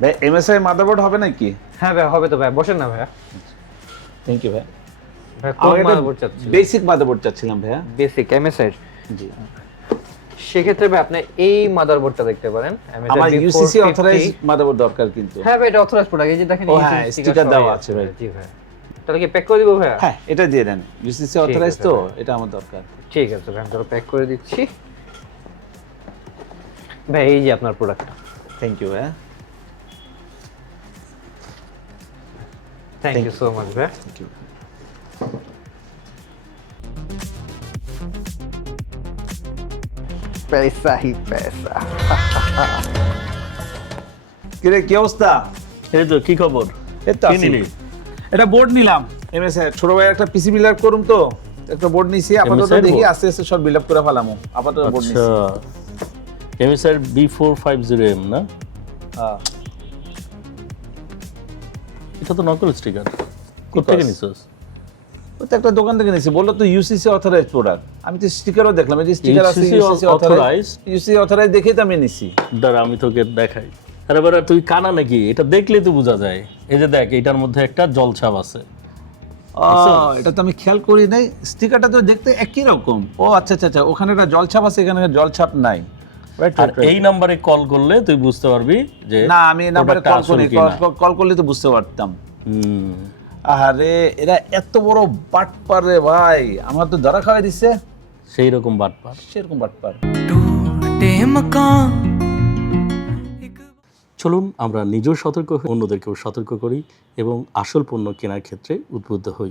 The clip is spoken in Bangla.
ভাই এমএসআই মাদারবোর্ড হবে নাকি? হ্যাঁ ভাই হবে তো ভাই, বসেন না ভাইয়া। থ্যাংক ইউ ভাই। ভাই কোন মাদারবোর্ড চাচ্ছেন? বেসিক মাদারবোর্ড চাচ্ছিলাম ভাইয়া। Basic MSI. জি। সেক্ষেত্রে ভাই আপনি এই মাদারবোর্ডটা দেখতে পারেন। আমার ইউসিসি অথরাইজ মাদারবোর্ড দরকার কিন্তু। হ্যাঁ ভাই এটা অথরাইজ প্রোডাক্ট, এই যে দেখেন হ্যাঁ, স্টিকার দেওয়া আছে ভাই। জি ভাই। তাহলে কি প্যাক করে দিব ভাইয়া? হ্যাঁ এটা দিয়ে দেন, ইউসিসি অথরাইজ আছে তো, ভাই। এটা আমার দরকার। ঠিক আছে ভাই, আমি তাহলে প্যাক করে দিচ্ছি। ভাই এই যে আপনার প্রোডাক্টটা। থ্যাংক ইউ ভাইয়া। থ্যাংক ইউ সো মাচ ভাই। Thank you. पैसा ही पैसा। কিরে কি অবস্থা? এই তো কি খবর? এই তো কি আছি। নিলি? এটা বোর্ড নিলাম এমএসআই, ছোট ভাই একটা পিসি বিল্ড আপ করুম তো, একটা বোর্ড নিছি। আপাতত MSI দেখি board? আস্তে আস্তে সব বিল্ড আপ করে ফেলামু। আপাতত বোর্ড আচ্ছা, নিছি। এমএসআই B450M না? হ্যাঁ এটা তো নকল স্টিকার। কোথেকে কস? নিছস? ও তো একটা দোকান থেকে নিছি, বললো তো ইউসিসি অথরাইজ প্রোডাক্ট। আমি তো স্টিকারও দেখলাম, এই যে স্টিকার আছে UCC UCC authorize. authorized? UCC authorize দেখেই তো আমি নিছি। দাঁড়া আমি তোকে দেখাই। আরে বাড়া তুই কানা নাকি? এটা দেখলেই তো বোঝা যায়। এই যে দেখ এটার মধ্যে একটা জলছাপ আছে। এটা তো আমি খেয়াল করি নাই, স্টিকারটা তো দেখতে একই রকম। ও আচ্ছা আচ্ছা আচ্ছা, ওখানে একটা জলছাপ আছে, এখানে জলছাপ নাই। রাইট আর এই নাম্বারে কল করলে তুই বুঝতে পারবি যে না আমি এই নাম্বারে product টা কল করি, আসল কিনা। কল করলে তো বুঝতে পারতাম। হুম। আরে এরা এত বড় বাটপার রে ভাই, আমার তো ধরা খাওয়াই দিচ্ছে। সেই রকম বাটপার। সেরকম বাটপার। চলুন আমরা নিজেও সতর্ক হই, অন্যদেরকেও সতর্ক করি এবং আসল পণ্য কেনার ক্ষেত্রে উদ্বুদ্ধ হই।